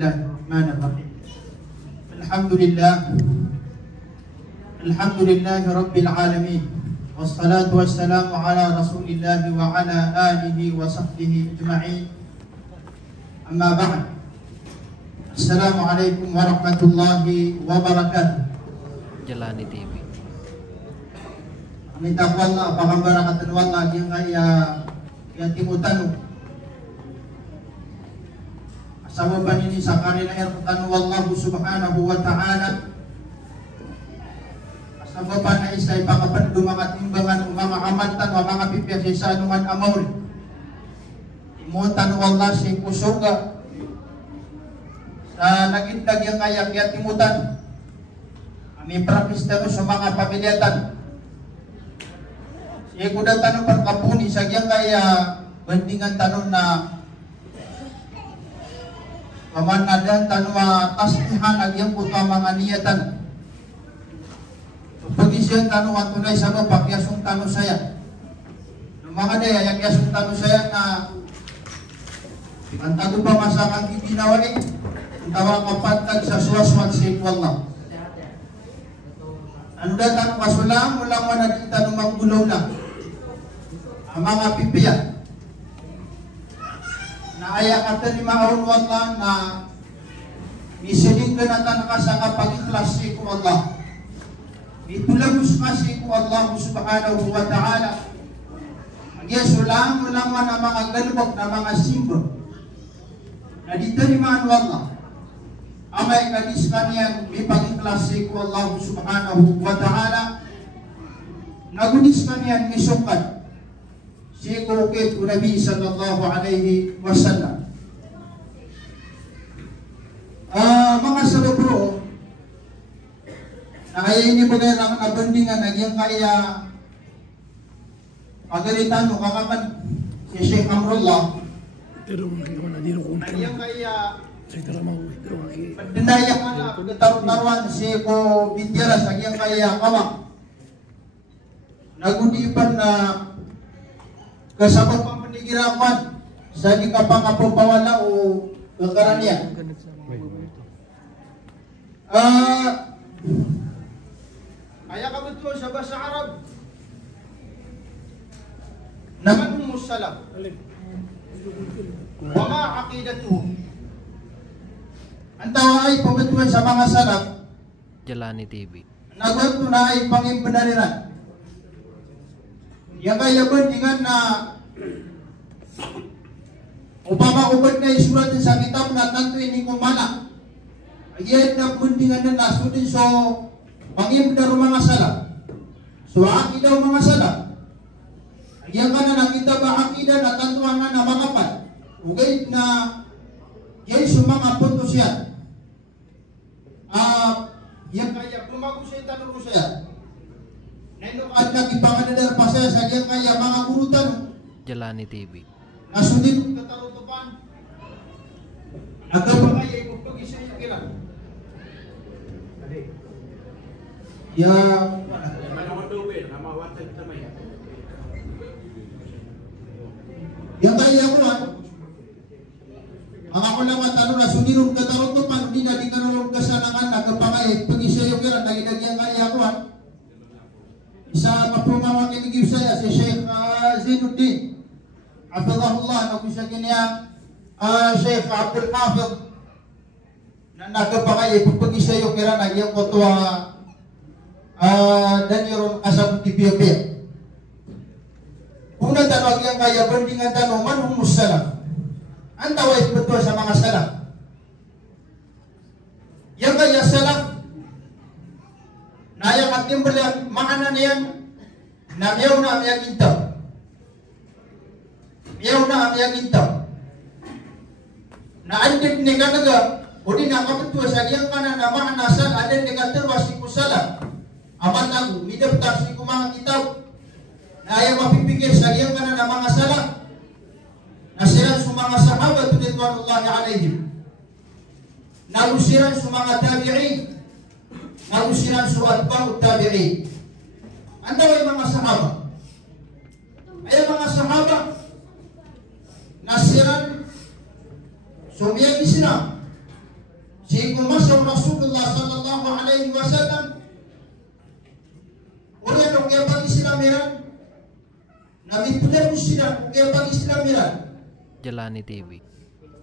Bismillahirrahmanirrahim. Alhamdulillah Rabbil Alamin. Wassalatu wassalamu ala Rasulillah wa ala alihi wa sahbihi ajma'in. Amma ba'd. Assalamualaikum warahmatullahi wabarakatuh. Jalani TV. Minta Allah pangambarakan Allah yang kaya timutan. Sababan ini sakali na irtan wallahu subhanahu wa ta'ala. Sababan na isay pakapandu mga timbangan mga amantan wa mga pipyasanuan amaul. Timutan wallah si kusuga sa nagitag yung kaya timutan. Kami prakista mo sa mga pamilyatan. Siya ko na tanong pagkapuni sa kaya bandingan tanong na pamanadan tanong tasbihan agyang puta mga niyatan. Pag-isyan tanong ang tunay sa mga pakyasong tanong saya. Ng mga daya, yung kyasong tanong saya na ang tago pa masakang ginawain, ang tawang kapantag sa suwaswag sa ikwallah. Ano na tanong kasulang, walang managita ng mga gulaw lang. Ang mga pipiya. Na aya ka limaon wallah na misiling ka na tanaka sa kapag-iklasi ko Allah. Itulagos kasi ko Allah subhanahu wa ta'ala. Agyaso lang ang mga galbog na mga simbol. Na dito limaan wallah. Amay kadis kanyan may pag-iklasi ko Allah subhanahu wa ta'ala. Nagunis kanyan may sukat. Si Kukit Nabi sallallahu alaihi wasallam. Mga salubro, na kaya ini po kayo lang nabandingan nagyang kaya pagalitan mo kakaman si Sheikh Amrullah. Nagyang kaya pagdinayang ala pagkataruan si Ko Bidyaras nagyang kaya kawak. Nagudipan na kasabot pang panigirapan sa di ka pang apopawala o kakaranian. Kaya ka betul sa bahasa Arab naman musalaf wa ma aqidatuhu. Ang tawa ay pabatuan sa mga salaf Jalani TV. nagwanto na ay pangimbenariran. Yang kaya bandingan na upama ubad na isulat sa kitab na tanto ini kumana. Ayat na bandingan na nasudin so pangimdar mga salaf. So akidaw mga salaf. Ayat ka na nakita ba akidah na tantuan na makapat. Ugay na yan so mga puntos yan. Yang kaya bumago sa itanong ko saya. Neno at nagipangandar pa saya sa diyang kaya mga kurutan. Jalani TV. Nasundin kong katarutupan. Nagkabangay ay pagpag-isa yung kira. Ya. Yang kaya ko lang. Ang ako lang at ano nasundin kong katarutupan. Hindi na di ka nalong kasanangan. Nagkabangay ay pag-isa yung kira. Nagidagyang kaya ko lang. Isa kapumama kinigib saya si Sheikh Zainuddin Hafizahullah na bisa kiniya Sheikh Abdul Hafid na nagapakay pagpag-isa yung kira na yung kotwa danirong asam di Piyapia. Una tanong yung kaya bandingan tanong man humus salaf. Ang taway betul sa mga salaf. Yang kaya salaf na yung ating balian, makana niyan na miyaw na amiyang intaw. Miyaw na amiyang intaw. Na andip ni kanaga, o di nakabetua sa diyang kanan na makanasal, adan ni katerwa si kusala. Aman lagu, midaptar si kumang itaw. Na ayaw mapipigil sa diyang kanan na mga sala. Na silang sumanga sahabat, ridwanullahi alaihim. Nalusiran sumanga tabi'in. Nalusiran suat ba'ud tabi'in. Anda ay mga sahaba. Ay mga sahaba nasiran sumiyang Islam si kumasaw Rasulullah sallallahu alaihi wasallam uriyan o kaya pag-Islamiran na mitulad sila o kaya pag-Islamiran Jalani TV.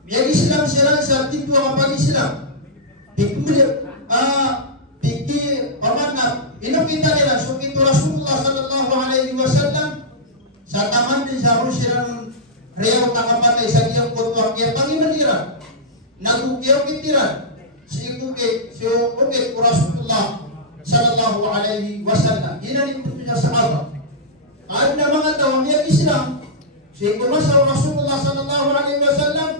Biar Islam sila sa tipu kapag Islam bigmuli bigi pamanap inukita nila so ito Rasulullah sallallahu alaihi wasallam sa taman din sa Rusiran reyaw tangapatay sa iyang kutwa kaya pangimaliran nagukyaw kitiran si ukit ko Rasulullah sallallahu alaihi wasallam ginanip po niya sa aba kahit na mga tao niya Islam si kumasaw Rasulullah sallallahu alaihi wasallam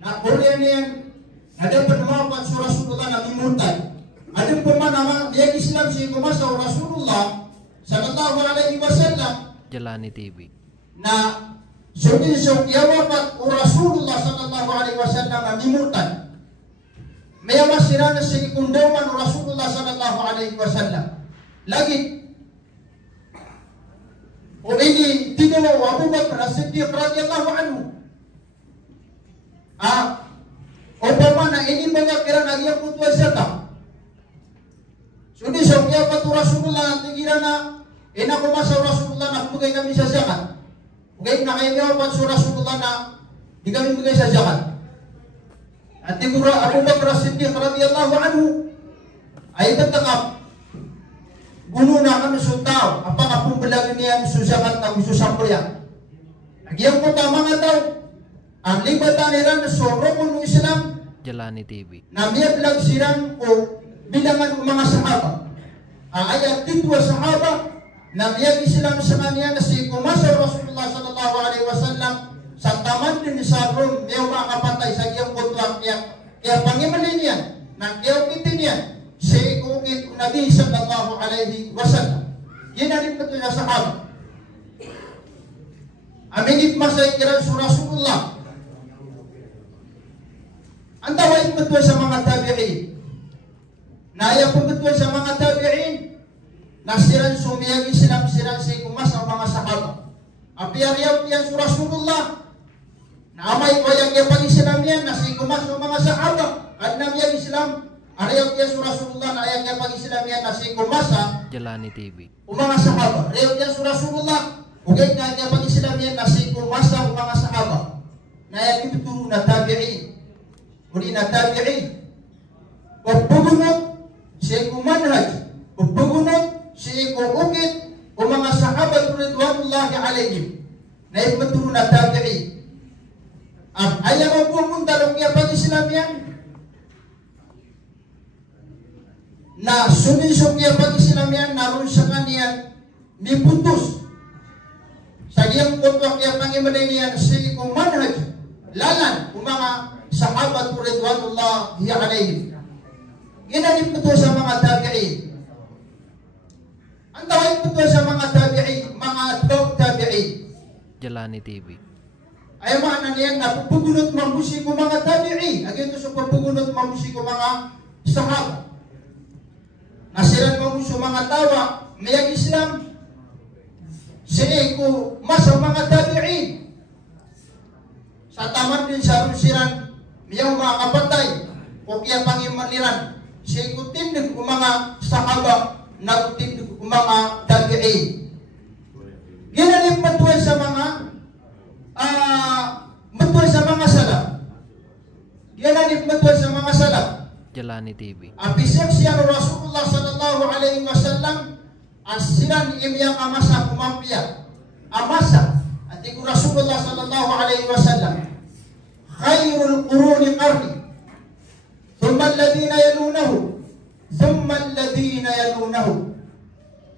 na boleh niyan ada pendapat sa Rasulullah na mimurtad ada pemanaman dia Islam si kumasaw Rasulullah sallallahu alaihi wasallam Jalani TV. na sundin sa kiyawapat o Rasulullah sallallahu alaihi wasallam na mimurtad may masira na sa ikundawan o Rasulullah sallallahu alaihi wasallam lagi o ini tinaw Abu Bakr as-Siddiq radhiyallahu anhu o pamana ini mga kira nagyang kutwa siya ka sundin sa kiyawapat o Rasulullah na tigira na kumasa Rasulullah na bugay kami sa zakat bugay na kayo kiyawapat sa Rasulullah na di kami bugay sa zakat at siguro Abu Bakr as-Siddiq radhiyallahu anhu ay tatakap guno na kami sa tao apang apong balagin niya sa zakat na gusto sa kuya nagyang po mga tao ang libatan nila sa rukun ng Islam Jalani TV. na miyablag silang o bilangan ng mga sahaba ang ayat dito sahaba na miyag Islam sa kanya na si kumasa Rasulullah sallallahu alaihi wasallam sa taman din sa Rom, may makapatay sa iyong kutwang niya. Kaya pangimalin yan, nang kiyawitin yan, si ukit Nabi sallallahu alaihi wasallam. Yan na rin ito na sahaba. Aminit masay kiran sa Rasulullah. Ang tawag ito sa mga tabi'in. Naya po ito sa mga tabi'in, na siran sumiyag Islam siran si kumasa mga sahaba. Apiyariyaw yan sa Rasulullah, na amay ko yung pag-Islam yan, na si kumaso mga sahaba, at namiyang Islam, arayaw yan sa Rasulullah, na ayang yung pag-Islam yan, na si kumasa, Jalani TV. o mga sahaba. Arayaw yan sa Rasulullah, ugay na yung pag-Islam yan, na si kumasa o mga sahaba, na yung ituturo na tabi'in, uli na tabi'in, o pugunot, si kumanhaj, o pugunot, si kuukit, o mga sahabat ridwanullahi alaihim, na ituturo na tabi'in, ayaw mo pumunta lang niya pag-Islam yan na sunisok niya pag-Islam yan naroon sa kanya niputos sa iyang kutwak niya pangimalay niya si kumanhaj lalan kung mga sahabat ridwanullahi alaihim ginanip ito sa mga tabi'in ang tawag ito sa mga tabi'in mga tabi'in Jalani TV. ay mana niyan na pupugunot mabusi ko mga tabi'i agito sa pupugunot mabusi ko mga sahaba nasiran mabusi mga tawa mayag Islam sini ko masa mga tabi'i sa taman din sa rusiran mayang mga kapatay o kaya pangimaliran sini ko tindig ko mga sahaba nagtindig ko mga tabi'i ginanip matuwa sa mga matuwa sa mga salaf. Ginanip matuwa sa mga salaf. Jalani TV. Abisyak siya Rasulullah sallallahu alaihi wasallam asiran imyang amasa kumampiya. Amasa at iku Rasulullah sallallahu alaihi wasallam khairul quruni qarni thumma alladhina yalunahu thumma alladhina yalunahu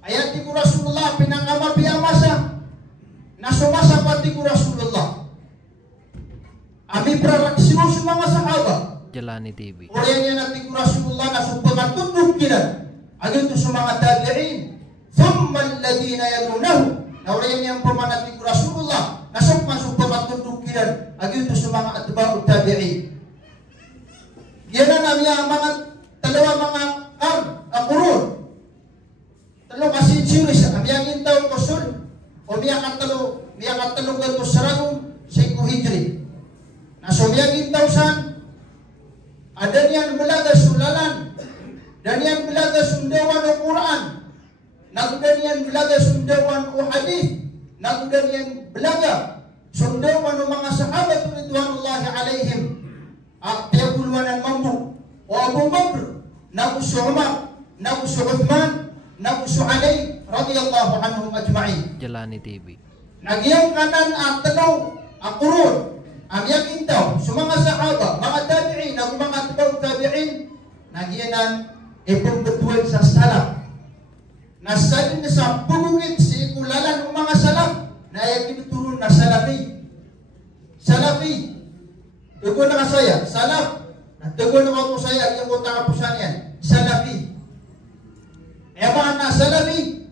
ayat iku Rasulullah pinangamapiya amasa na sumasa pati ko Rasulullah. Ami praraksyon sa mga sahaba. Jalani TV. Uriyan niya natin ko Rasulullah na sumpagan tundog kila. Agad ito sa mga tabi'in. Thumma alladhina yalunahu. Na uriyan niya ang pamanatin ko Rasulullah na sumpagan tundog kila. Agad ito sa mga atba'u tabi'in. Yan na namin ang mga mga kurun. Talo kasi siris. Amiyagin taon ko sul. O miyang talo ganto saragong 5 hijri. Na sumiyagin tausan ada yang belaga sulalan, dan yang belaga sundawan Al-Quran, dan yang belaga sundawan hadis, dan yang belaga sundawan mga sahabat ridwanullahi alaihim, yaquluna mambu wa Abu Bakr, nabu Umar, nabu Uthman, nabu Ali radhiyallahu anhum ajma'in. Jalani TV. Nagyang kanan at tanaw, akurun, amyang intaw, sa mga sahaba, mga tabi'in, ang mga tabi'in, nagyanan, ipagbetuan sa salaf. Nasabi na sa pugungit, sa ikulalan ng mga salaf, na ay kinuturun na salafi. Salafi. Tugon na kasaya, salaf. Tugon na ako saya, yung kong takapusan yan, salafi. E mga na salafi,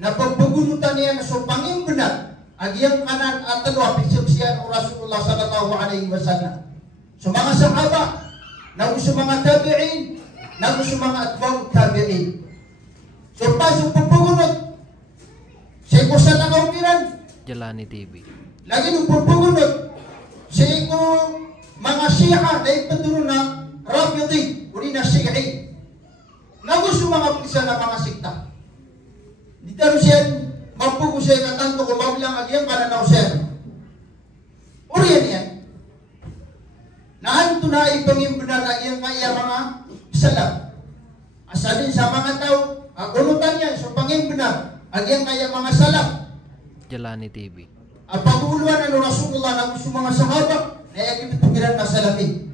na pagpagunutan niya na so panging benar, agiyang kanan at talo pisaksiyan o Rasulullah sallallahu alaihi wasallam. So mga sahaba, nagu sa mga tabi'in, nagu sa mga atba'u tabi'in. So pasok pagpagunot, sa iko sa nakaukiran, Jalani TV. lagi nung pagpagunot, sa iko mga Shia na ipaturo na Rafidi, uri na Shi'i. Nagu sa mga pisa na mga sikta. Dito siya, mapugo siya katanto ko mabilang agiyang pananaw siya. Uriyan yan. Naan ito na ipangimbenar agiyang kaya mga salaf. Asalin sa mga tao, agunutan yan, so pangimbenar agiyang kaya mga salaf. Jalani TV. Ang pag-uuluan ng Rasulullah na gusto mga sahaba, na yakin itugiran na salafi.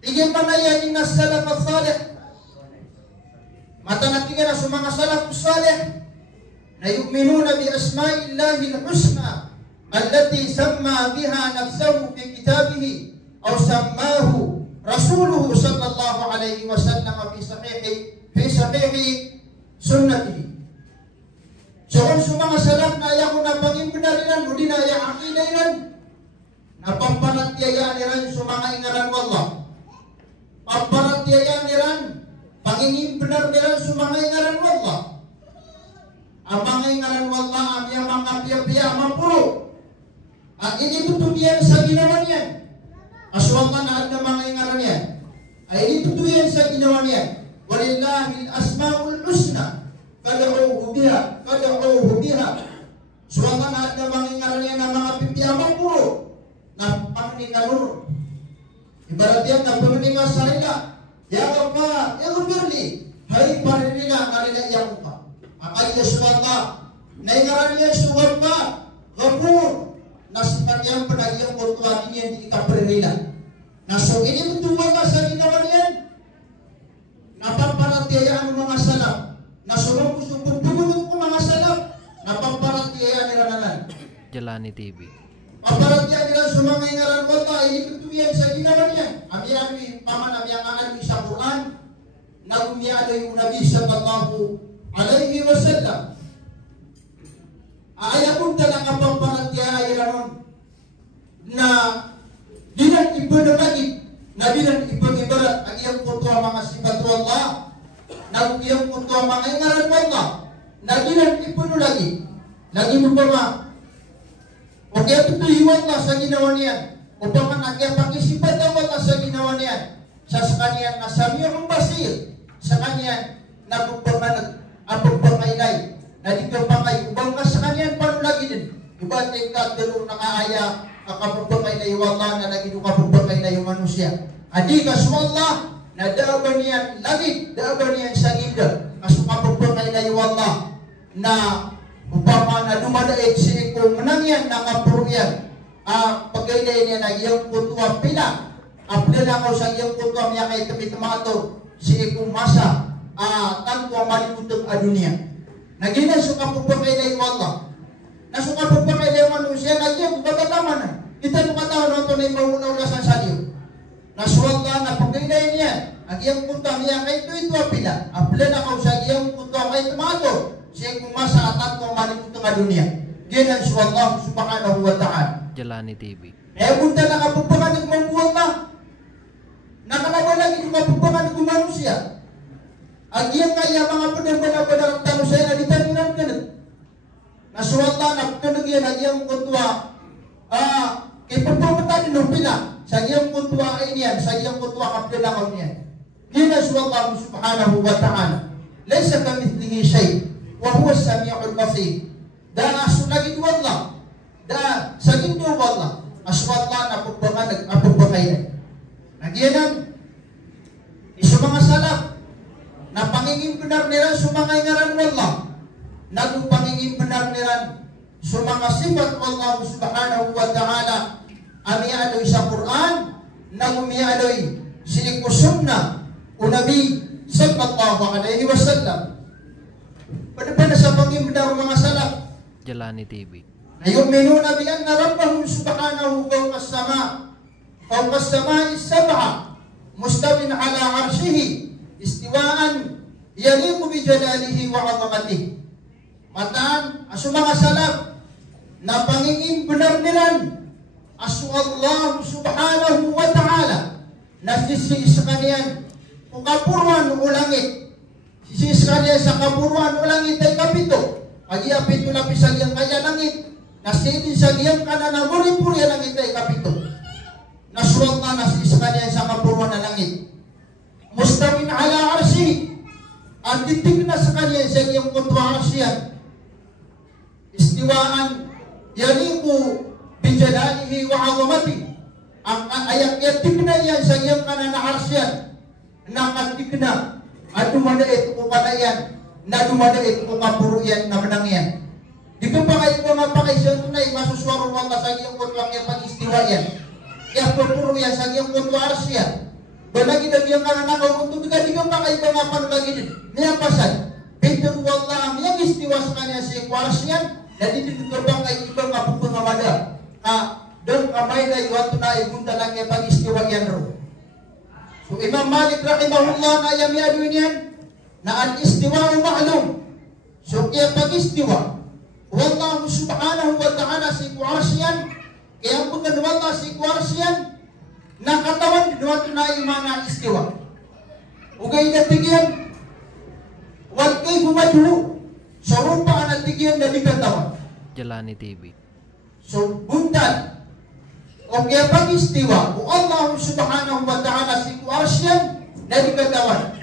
Tigil pa na yan na salaf at salih. Matanatigan na sa mga salaf at salih, na yu'minuna bi asma'illahi al-husna allati samma biha nafsahu fi kitabihi aw sammahu rasuluhu sallallahu alaihi wasallam fi sahihi sunnatihi. So kung sa mga salaf na ayaw ko na pangimbenaran, hindi na ayaw akidayan, napapanatyayan niran sa mga ingaran wallah. Papanatyayan niran, pangimbenar niran sa mga ingaran wallah. Ang mga ingaran wallah, ang mga piya-piya, mapuro. Ang initutubiyan sa ginawa niyan. Aswalta na ang mga ingaran niyan. Ay initutubiyan sa ginawa niyan. Walillahil asma'ul husna. Kada'uhu biha. Kada'uhu biha. Aswalta na ang mga ingaran niyan ng mga piya, mapuro. Na panginikanunod. Ibarat yan na panuninga sa rila. Ya Allah, ya Gubirli. Hai parinila kanila iyang ka. Akay Yasuwallah, naingaran niya Yasuwallah, Gapur, nasa kanyang panagyang kurtuan niya hindi ikaparinila. Naso ini betuwa ka sa ginawa niyan, napaparatiyayaan ng mga salaf, naso mo gusto pagpugunod ko mga salaf, napaparatiyayaan nila nanan. Jalani TV. Paparatiyayaan nila sa mga ingaran wala, ini betuwa sa ginawa niyan. Amiyaan paman amiyaan sa Quran, nagumiyado yung Nabi sallallahu alaihi wasallam. Ayaw kong talaga pamparatya iranon na dinan ipanagagit, na dinan ipangibarat ang iyang punto ang mga sifat Allah, na iyang punto ang mga ingaran Allah, na dinan ipanulagi. Lagi mo pa nga, o kaya tutuhiwan ka sa ginawa niyan, o pa man ang iyang pag-isipan ka sa ginawa niyan, sa kaniyan na samiyong basir, sa kaniyan na pagpamanag, ang pagpakailay, na di ka pa kayo, ubang ka sa kanyan, paano lagi din? Iba tingkat doon nakaaya, kakapagpakailay wallah, na naging kapagpakailay yung manusia. Adi ka sa wallah, na daaban niyan lagi, daaban niyan sa ida, kaso kapagpakailay wallah, na upama na dumadaig si kung menangyan, nakapuryan, pagkailay niya na iyong putuwa pila, apila na ko sa iyong putuwa niya kay tumitamato, si kung masa, tanto ang maliputong adunia. Nagina sa kapagpakailay wallah. Nasa kapagpakailay manusia, nagyan, pagkatama na. Kita nukatawa na ito na yung mauna-ulasan sa Diyo. Nasa wallah na pagkailay niya, ang iyang punta niya kay ito apila. Apila na kao sa iyang punta kay tumato. Siya kumasa at tanto ang maliputong adunia. Ginan sa wallah subhanahu wa ta'ala. Jalani TV. Eh, punta na kapagpakalig mong wallah. Nakalawa lagi yung kapagpakalig ng manusia. Ang iyang kaya mga penang-penang talo saya na ditaninan ganit. Nasuwata na kanag yan ang iyang kutwa. Kay pagpapatan ng pila. sa iyong kutuwain yan, sa iyong kutuwa kapdilakon yan. Ginas Allah subhanahu wa ta'ala. Laysa kamithlihi shay, wa huwa as-sami'ul basir. Da asunagid wallah, da sagid do wallah, aswallah na pagbangan nagapagbangayan. Nagyanan, isu mga salaf, na pangingin benar nila sumangay ngaran wallah, nagu pangingin benar nila sumanga sifat Allah subhanahu wa ta'ala, ami adoy sa Quran, nagu mi adoy siniku sunnah o Nabi sallallahu alaihi wasallam. Pada sa pangingin benar mga salaf, Jalani TV. Yu'minuna bi anna rabbahum subhanahu fawqa as-sama'i as-sab'a mustawin ala 'arshihi istiwa'an yaliqu bi jalalihi wa 'azamatihi. Mataan asu mga salaf na pangingin benar nilan asu Allah subhanahu wa ta'ala na sisi sekalian kapuruan ulangit sisi sekalian sa kapuruan ulangit ay kapito agi apito lapis sa iyang kaya langit nasitin sa iyang kanan na muri-puri langit ay kapito nasuwag na nasi sekalian sa kapuruan na langit mustawin ala arsi ang titig na sekalian sa iyang kutwa arsiyan istiwaan yaliku bijalalihi wa azamati ang ayat tigna yan sa iyang kanan na arsiyan nakatigna at dumadait ko kanayan na dumadait ko kapuruyan na menangyan. Di ko pa kayo mga pakisyon tunay masuswaro mga sa iyong kutwang yung pag-istiwa yan. Kaya pupuruyan sa iyong kutwa arsiyan. Balagi na biyang kananakaw untuk di ko pa kayo mga panulagin. Niya pasan, pintur wallah ang yung istiwa sa kanya sa iyong arsiyan na dito bang kayo ibang mapupungamada. Doon kamay na iwan ito na ibunda lang yung pag-istiwa yan ro. So Imam Malik rahimahullah na yamiyadun yan na al-istiwa ma'lum. So kaya pag-istiwa wallah subhanahu wa ta'ala si kuarsiyan kaya bukan wallah si kuarsiyan na katawan dinuwa na yung mga istiwa. Ugay na tigyan wal kay bumadhu so rupa na tigyan na di katawan. Jalani TV. So bundan o kaya pag-istiwa o Allah subhanahu wa ta'ala si kuarsiyan na di katawan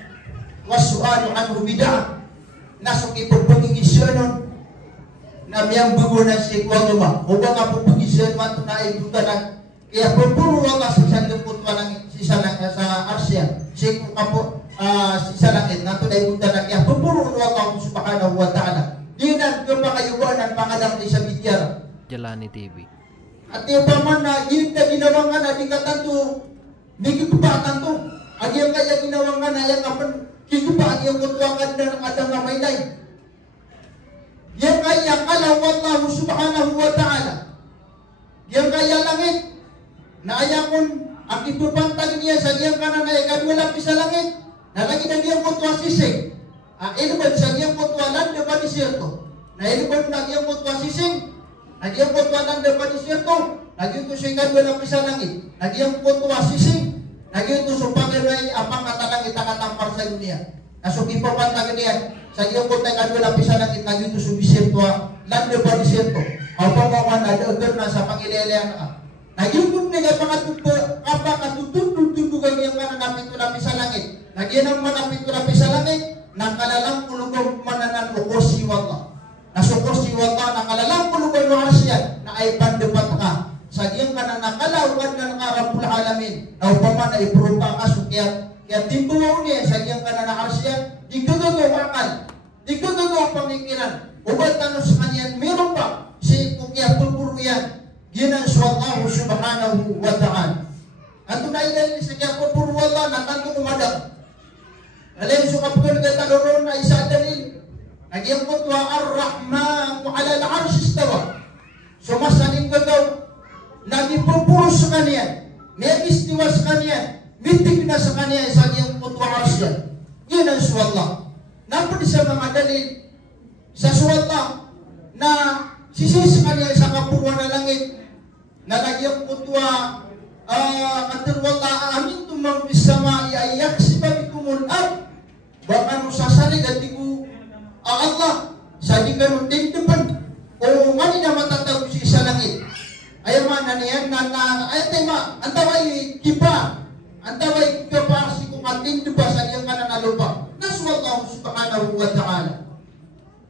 wasu'alu anhu bid'ah nasok ipagpangingisyonon na miyang bugunan si kuwaduma o ba nga pagpangisyon man na ibudanan kaya pupuro wala sa sandang putwa ng sisa lang sa arsya si kapo sisa langit na ito na ibudanan kaya pupuro wala subhanahu wa ta'ala dinan yung pakayubanan pangalang di sa bidyara Jalani TV. at yung paman na yun na ginawang nga na di katanto bigit pa tanto ag yung kaya ginawang nga na yung kapan kikupa ang kutuangan na ng atang namaylay. Yang kaya kalaw Allah subhanahu wa ta'ala. Yang kaya langit. Na ayakon ang itupantag niya sa iyang kanan ay kadwala sa langit. Na lagi na iyang kutuwa sisig. Ilibad sa iyang kutuwa lang na panisirto. Na ilibad na iyang kutuwa sisig. Nag iyang kutuwa lang na panisirto. Nag-iyong to siya kadwala sa langit. Nag iyang kutuwa sisig. Nagito so pagay apang katalang itakatampar sa dunia. Nasuki pa pantag niyan. Sa iyong kutay kadwala pisa langit nagito so bisirto lando pa bisirto. Apa mo man ada na sa pangilelean ka. Nagito niya pangatutto apa katutundog ang iyang kananapit na pisa langit. Nagyanang manapit na pisa langit nakalalang kulugong mananan o kursi wallah. Nasukursi wallah nakalalang kulugong no arsiyan na ay pandepat ka. Sa iyang kananakalawad na Rabbul Alamin na upaman na ipurupa ka sukyat kaya timbuwaw niya sa iyang kananakarsiyan di ko tutuwakan di ko tutuwang pangikiran ubat ano sa kanyan meron pa si kukyat pupuruyan ginan sa Allah subhanahu wa ta'ala at tunay dahil sa kaya pupuruwala na kanto umadak alam sa kapagul ka taloron na isa dalil nagyang kutwa ar-Rahman ala al-arsh istawa sumasaling gagaw nagipupuro sa kanya, may istiwa sa kanya, mitig na sa kanya sa iyang kutwa arsya. Yun ang suwallah. Napun sa mga dalil sa suwallah na sisi sa kanya sa kapuruan na langit na nagyang kutwa katirwallah amin tumang bisama iayak si babikumul ab baka nung sasalig at di ko Allah sa di ka nung depan o mani na matatag si sa langit. Ayaw man na niyan na ayat tema antaway din ba sa iyang kanan na lupa. Naswallahu subhanahu wa ta'ala.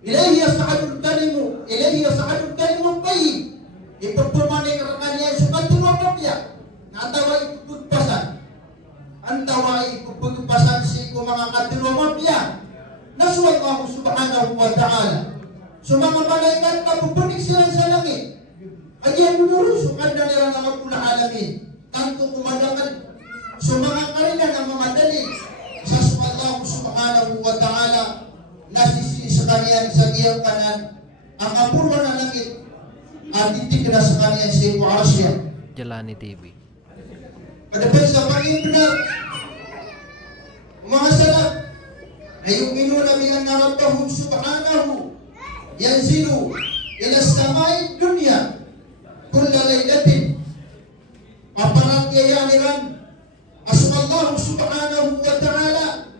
Ilaihi yas'adul kalimu tayyib. Ipagpumani kaniya sukat tumapapya. Antawa ipagpasan. Antawa ipagpasan si mga katilomapya. Naswallahu subhanahu wa ta'ala. So mga malaikat na pupunik sila sa langit. Kaya nurusukan na nila ng mga alamin. Tanto kumadakan. So mga karina na mamadali. Sa Allah subhanahu wa ta'ala nasisi sa kaniyan sa iyang kanan ang apurwa na langit at titig na sa kaniyan sa iyong Asya. Jalani TV. Kadapay sa panging benar mga salaf na yu'minuna bi anna rabbahum subhanahu yanzilu ila samai dunya kulla laylatin paparangkayaniran asmallahu subhanahu wa ta'ala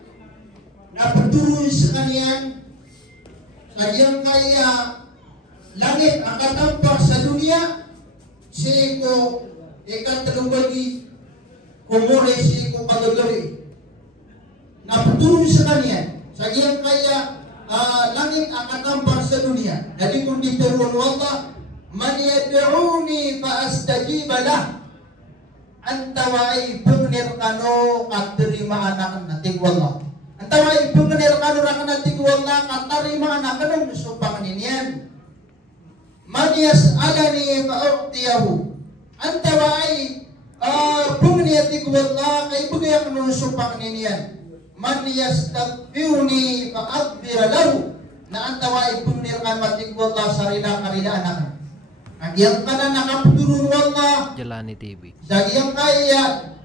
na patuloy sa kaniyan sa iyang kaya langit ang katampak sa dunia si ko ikatalubagi kumulay si ko pagagawin na patuloy sa kaniyan sa iyang kaya langit ang katampak sa dunia. Jadi kung diturun Allah man yad'uni fa astajiba lah antawai pungnir kano katerima anak nating wallah. Antawai pungnir kano rakan nating wallah katerima anak kano sumpang ninian. Man yas'alani fa u'tiyahu. Antawai pungnir nating wallah kay bugay kano sumpang ninian. Man yastaghfiruni fa aghfir lahu. Na antawai pungnir kano nating wallah sarina karina anak. Ang iyang kanan nakapturun wallah Jalani TV. sa iyang kaya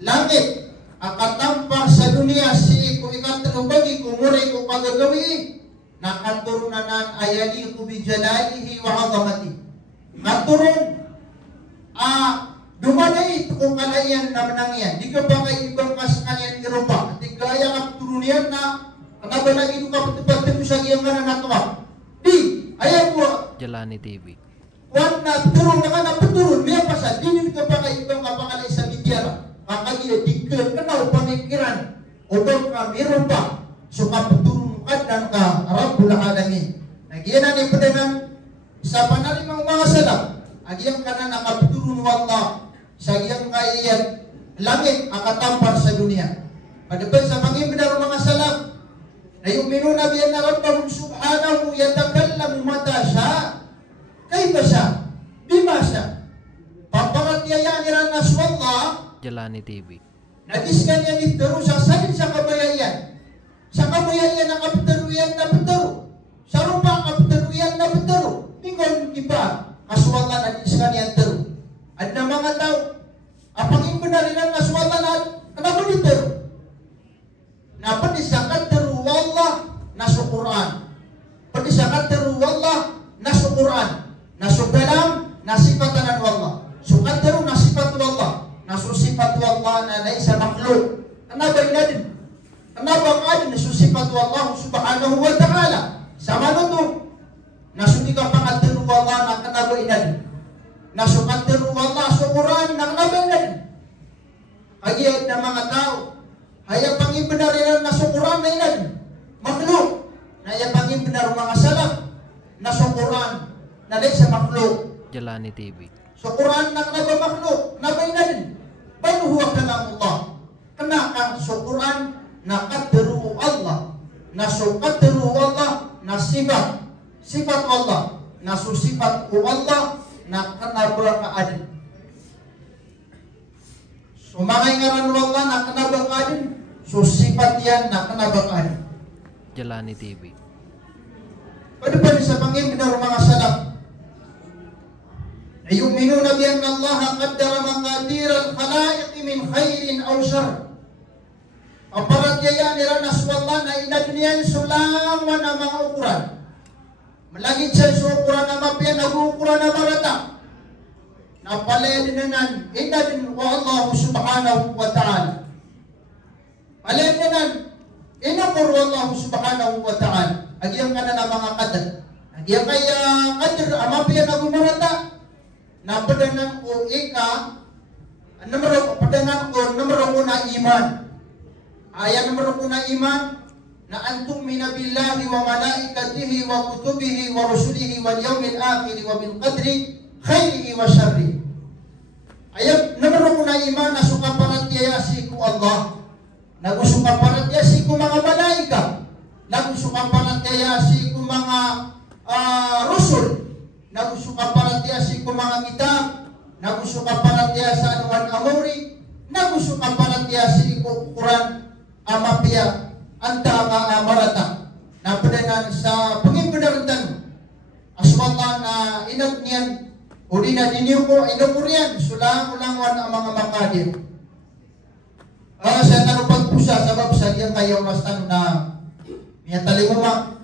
langit ang katampak sa dunia si ko ikatanubagi kumuray ko pagagawi nakaturunanan ayali ko bijalalihi wa azamati naturun dumanay kung kalayan na manangyan di ka ba kay ibang kaskanyan iropa di kaya kapturunian na kanabalagi ko kapatipatip sa iyang kanan natuwa di ayaw ko Jalani TV. Wan na turun na ka na turun miya pasal dinin ka pa kay ibang kapangalay sa media makagi dikir kenal pamikiran odong ka meron pa so ka turun ka dan ka Rabbul Alamin nagiyan ni pedenang sa panalimang mga salaf agiyang kana nakaturun wallah sa iyang kaiyan langit akatampak sa dunia padapay sa pangibenar mga salaf na yu'minuna bi anna rabbahum subhanahu yatakallamu mata syaa. Kaiba siya? Bima siya? Paparatyayan naswallah Jalani TV. nadiskan yan ito sa salin sa kabayayan. Sa kabayayan na kapitaruyan na pitaro. Sa rupa kapitaruyan na pitaro. Tinggal iba. Aswallah nadiskan yan taro. At na mga tao apang imbanarin naswallah na kenapa ditaro? Napadisakat taro wallah nasu Quran. Padisakat taro wallah nasu Quran. Nasukalam nasifatan wallah. Sukataru nasifat wallah. Nasusifat wallah na laisa makhluk. Kenapa inadin? Kenapa adin nasusifat wallah subhanahu wa ta'ala? Sama nutu. Nasudika pangataru wallah na kenapa inadin? Nasukataru wallah sukuran na kenapa inadin? Kaya na mga tao haya pangibenarin na sukuran na inadin. Makhluk. Haya pangibenar mga salaf na sukuran na sa makhluk. Jalani TV. So Quran na naba makhluk, nabay na din. Bal huwa kalamullah. Kenakang so Quran na qadru Allah. Na so qadru Allah na sifat Allah. Na so sifat Allah na kanaba kaadin. So mga ngaran Allah na kanaba kaadin. So sifat yan na kanaba kaadin. Jalani TV. Pada pa sa pangibenar mga salaf yu'minuna bi anna Allah qaddara maqadir al-khalaiq min khairin aw syarr. Aparat yaya naswallah na inadniyan sulang wana mga ukuran. Malagit sa ukuran na mapian nag-ukuran na marata. Napaledinan inadin wa Allah subhanahu wa ta'ala. Paledinan inakur wa Allah subhanahu wa ta'ala. Agiyang ka na mga kadal. Agiyang kaya kadal amapian nag-umarata. Na padanan ko ika numero padanan ko numero una iman Ayat nomor kuna iman na antum minabillahi wa malaikatihi wa kutubihi wa rusulihi wal yawmil akhir wa bil qadri khairihi wa syarrihi. Ayat nomor kuna iman na suka paratiyasi ku Allah, nagusuka paratiyasi ku mga malaika, nagusuka paratiyasi ku mga rusul, nagusuka paratiyasi ku mga kitab, nagusuka paratiyasi anuan amuri, nagusuka paratiyasi ku Quran amapia anta ka marata na padanan sa pangimbenaran aswatan na inag niyan o di na diniyo ko inapurian sulang-ulangwan ang mga makadir. Sa tanong pagpusa sabab sa diyang kayo mastan na niya talimuma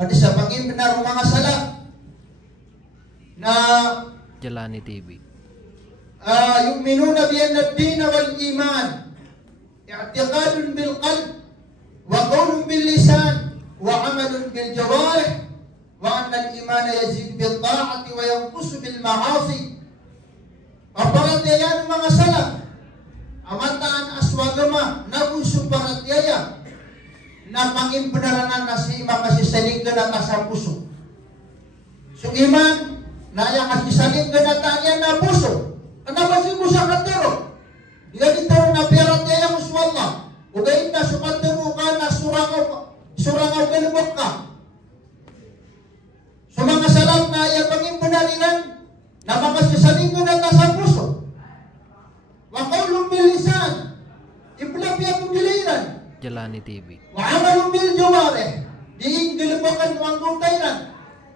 pati sa pangimbenar mga sala na Jalani TV. yu'minuna biyan ad-din wal iman i'tiqadun bil qalb wa qawlun bil lisan wa amalun bil jawarih wa anna al-iman yazid bil ta'ati wa yanqusu bil ma'asi. Aparatyayan mga salaf amataan aswagama nagusu paratyaya na pangimbenaranan na si makasisaling ganata sa puso. So iman na yang kasisaling ganata na puso kenapa sih busa katero dia ditaro na paratyaya uswallah ugain na sukatero ka na surangaw kalubok ka. So mga salaf na yang pangimbenarinan na makasisaling ganata sa puso wa qawlun bil lisan iblapya kubiliran Jalani TV. wa amalun bil jawarih diinggelbakan ang gutairan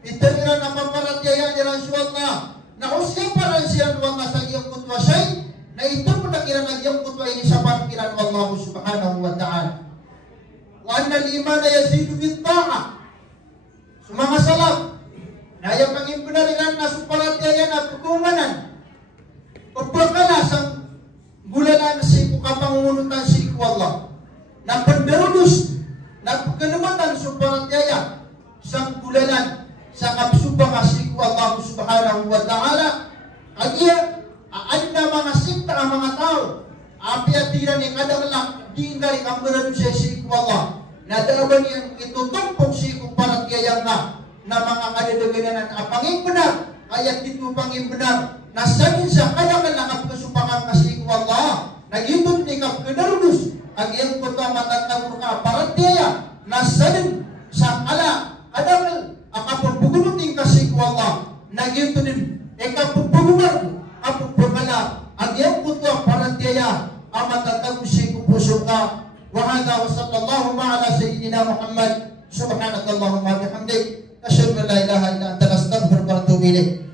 itariran apa paratyaya ni Rasulullah na usya para siya Allah sa iyong kutwa say na ito po nakiran ang iyong kutwa ini sa pangkiran Allah subhanahu wa ta'ala wa anna al-iman yazidu bit ta'a. So mga salaf na yung pangimbenarinan na suparatyaya na pagkumanan pagpakalas ang gulalan si kapangungunutan si Allah na pandarudus na pagkanumatan suparatyaya sa gulalan sa kapsubang si Allah subhanahu wa ta'ala kaya na mga sikta ang mga tao api at tira ni kadang di nga rin ang maradusya si Allah na dalaban niyang itutumpok si kuparatyaya na mga kadadaganan ang pangimbenar kaya dito pangimbenar na sanin sa kadang kapasupangan kasi Allah nagitod ni kapkadarudus ang iyang pagkamatang ka paratyaya na sanin sa ala kadang akapabugunutin kasi Allah nagitod din ikapabugunar apapagala ang iyang putwa paratyaya ang matatag si kupuso ka wa hadha wa sallallahu ala sayyidina Muhammad subhanakallahumma bihamdik asyhadu an la ilaha illa anta astaghfiruka wa atubu ilayk.